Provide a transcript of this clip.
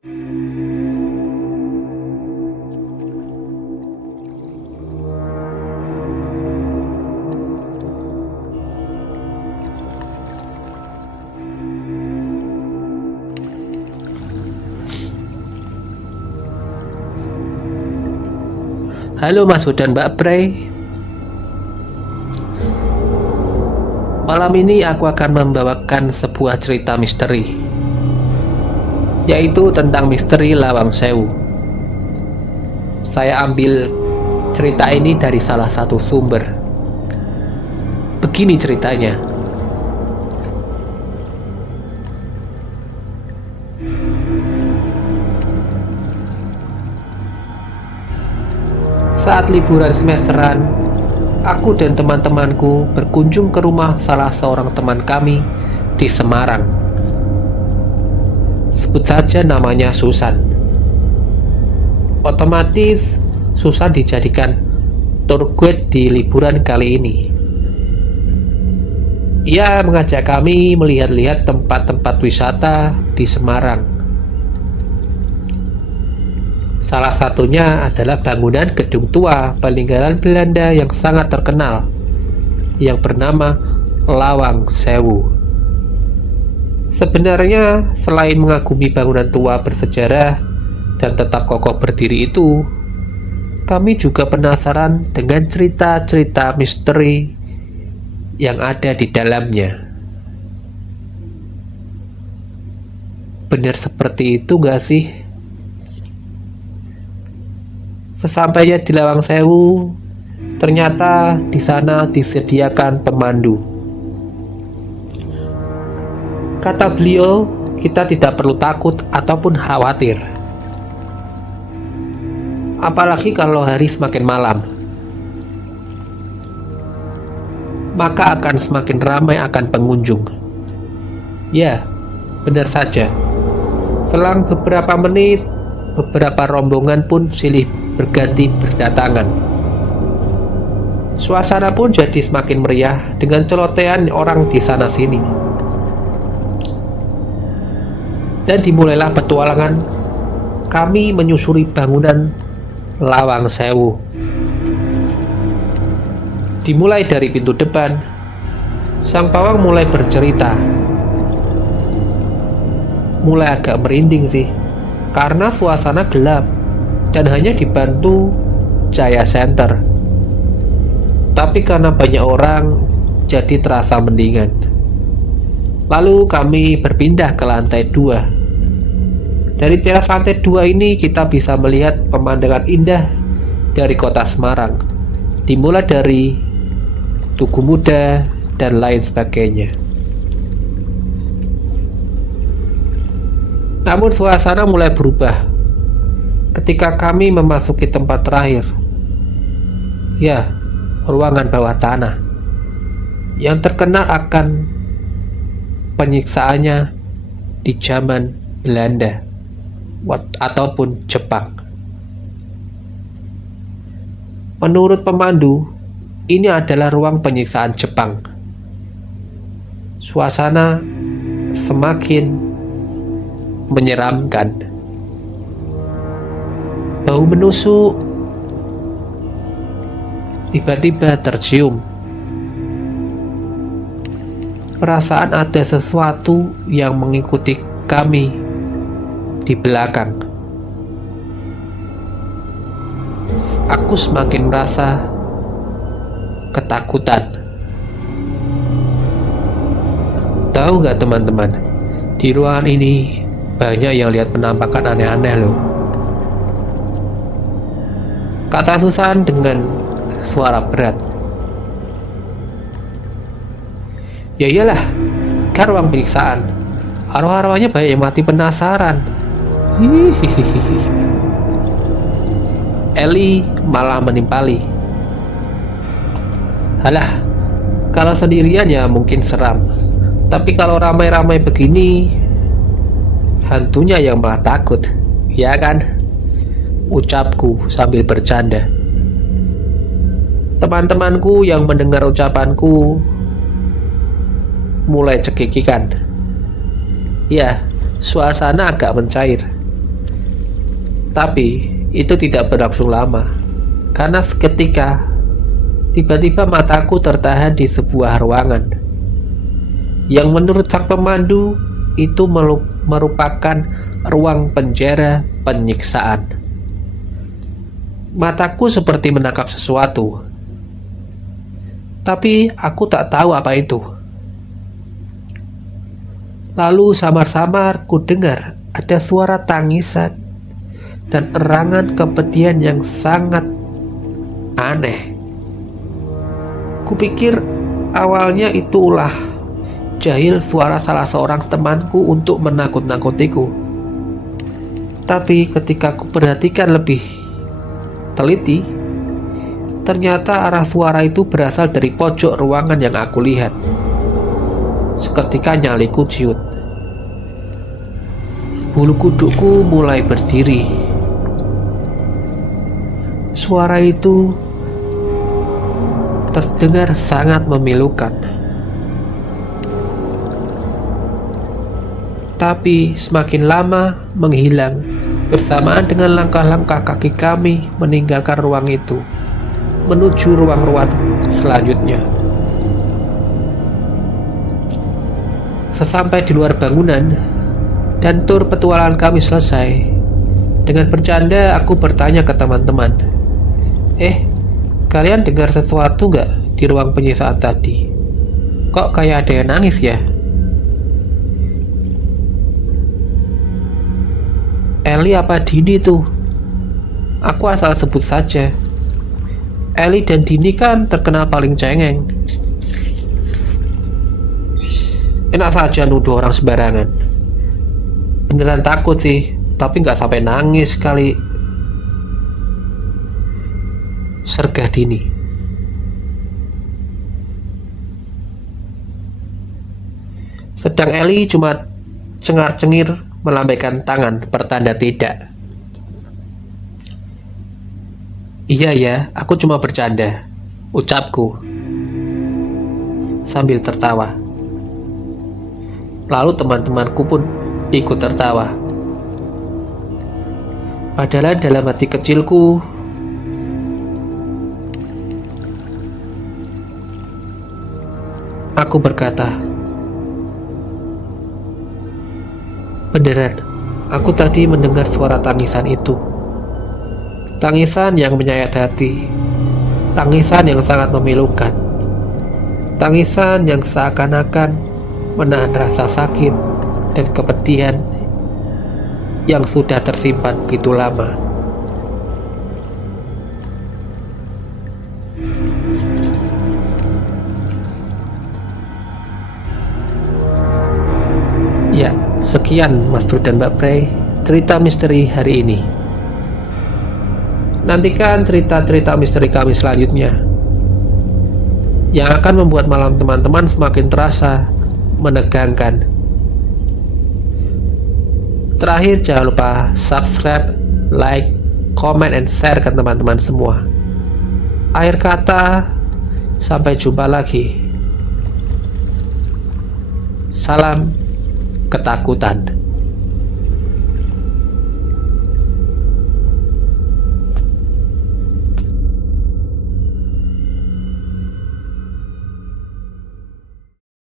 Halo Mas Bud dan Mbak Prey. Malam ini aku akan membawakan sebuah cerita misteri, yaitu tentang misteri Lawang Sewu. Saya ambil cerita ini dari salah satu sumber. Begini ceritanya. Saat liburan semesteran, aku dan teman-temanku berkunjung ke rumah salah seorang teman kami di Semarang. Sebut saja namanya Susan. Otomatis Susan dijadikan tour guide di liburan kali ini. Ia mengajak kami melihat-lihat tempat-tempat wisata di Semarang. Salah satunya adalah bangunan gedung tua peninggalan Belanda yang sangat terkenal, yang bernama Lawang Sewu. Sebenarnya, selain mengagumi bangunan tua bersejarah dan tetap kokoh berdiri itu, kami juga penasaran dengan cerita-cerita misteri yang ada di dalamnya. Benar seperti itu gak sih? Sesampainya di Lawang Sewu, ternyata di sana disediakan pemandu. Kata beliau, kita tidak perlu takut ataupun khawatir. Apalagi kalau hari semakin malam, maka akan semakin ramai akan pengunjung. Ya, benar saja. Selang beberapa menit, beberapa rombongan pun silih berganti berdatangan. Suasana pun jadi semakin meriah dengan celotehan orang di sana sini. Dan dimulailah petualangan kami menyusuri bangunan Lawang Sewu. Dimulai dari pintu depan, sang pawang mulai bercerita. Mulai agak merinding sih, karena suasana gelap dan hanya dibantu cahaya senter. Tapi karena banyak orang, jadi terasa mendingan. Lalu kami berpindah ke lantai 2. Dari teras lantai 2 ini kita bisa melihat pemandangan indah dari kota Semarang, dimulai dari Tugu Muda dan lain sebagainya. Namun suasana mulai berubah ketika kami memasuki tempat terakhir, ya, ruangan bawah tanah, yang terkenal akan penyiksaannya di zaman Belanda ataupun Jepang. Menurut pemandu, ini adalah ruang penyiksaan Jepang. Suasana semakin menyeramkan. Bau menusuk tiba-tiba tercium. Perasaan ada sesuatu yang mengikuti kami di belakang. Aku semakin merasa ketakutan. Tahu nggak teman-teman, di ruangan ini banyak yang lihat penampakan aneh-aneh loh. Kata Susan dengan suara berat. Ya iyalah, kan ruang penyiksaan. Arwah-arwahnya banyak yang mati penasaran. Hihihi. Eli malah menimpali. Halah, kalau sendirian ya mungkin seram. Tapi kalau ramai-ramai begini, hantunya yang malah takut, ya kan? Ucapku sambil bercanda. Teman-temanku yang mendengar ucapanku mulai cekikikan. Ya, suasana agak mencair. Tapi itu tidak berlangsung lama, karena seketika tiba-tiba mataku tertahan di sebuah ruangan yang menurut sang pemandu itu merupakan ruang penjara penyiksaan. Mataku seperti menangkap sesuatu, tapi aku tak tahu apa itu. Lalu samar-samar ku dengar ada suara tangisan dan erangan kepedihan yang sangat aneh. Kupikir awalnya itu ulah jahil suara salah seorang temanku untuk menakut-nakutiku. Tapi ketika ku perhatikan lebih teliti, ternyata arah suara itu berasal dari pojok ruangan yang aku lihat. Seketika nyaliku ciut. Bulu kudukku mulai berdiri. Suara itu terdengar sangat memilukan. Tapi semakin lama menghilang bersamaan dengan langkah-langkah kaki kami meninggalkan ruang itu menuju ruang-ruang selanjutnya. Sesampai di luar bangunan dan tur petualangan kami selesai, dengan bercanda aku bertanya ke teman-teman, kalian dengar sesuatu nggak di ruang penyiksaan tadi? Kok kayak ada yang nangis ya? Eli apa Dini tuh? Aku asal sebut saja. Eli dan Dini kan terkenal paling cengeng. Enak saja nuduh orang sembarangan. Beneran takut sih, tapi nggak sampai nangis kali. Sergah Dini. Sedang Eli cuma cengar-cengir melambaikan tangan pertanda tidak. Iya ya, aku cuma bercanda, ucapku sambil tertawa. Lalu teman-temanku pun ikut tertawa. Padahal dalam hati kecilku aku berkata, beneran, aku tadi mendengar suara tangisan itu. Tangisan yang menyayat hati. Tangisan yang sangat memilukan. Tangisan yang seakan-akan menahan rasa sakit dan kepedihan yang sudah tersimpan begitu lama. Ya, sekian Mas Bro dan Mbak Prey, cerita misteri hari ini. Nantikan cerita-cerita misteri kami selanjutnya yang akan membuat malam teman-teman semakin terasa menegangkan. Terakhir, jangan lupa subscribe, like, comment, and share ke teman-teman semua. Akhir kata, sampai jumpa lagi. Salam ketakutan.